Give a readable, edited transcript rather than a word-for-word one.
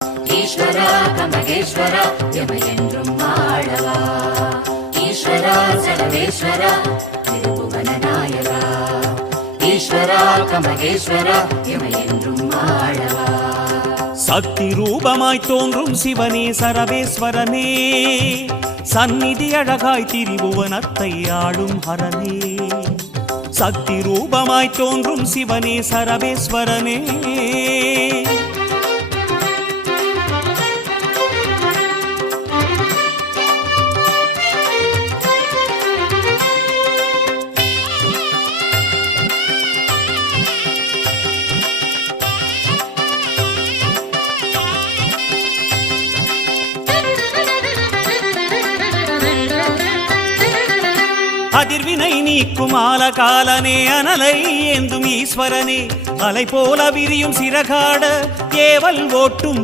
ஈஸ்வரா கமகேஸ்வரா எமையென்றும் வாழவா. ஈஸ்வரா சர்வேஸ்வரா திருபுவன நாயகா. ஈஸ்வரா கமகேஸ்வரா எமையென்றும் வாழவா. சக்தி ரூபமாய் தோன்றும் சிவனே சரவேஸ்வரனே, சந்நிதி அழகாய் திரிபுவனத்தை ஆளும் ஹரனே. சக்தி ரூபமாய் தோன்றும் சிவனே சரவேஸ்வரனே, அதிர்வினை நீக்கும் ஆலகாலனே, அனலை ஏந்தும் ஈஸ்வரனே, அலை போல விரியும் சிறகாட ஏவல் ஓட்டும்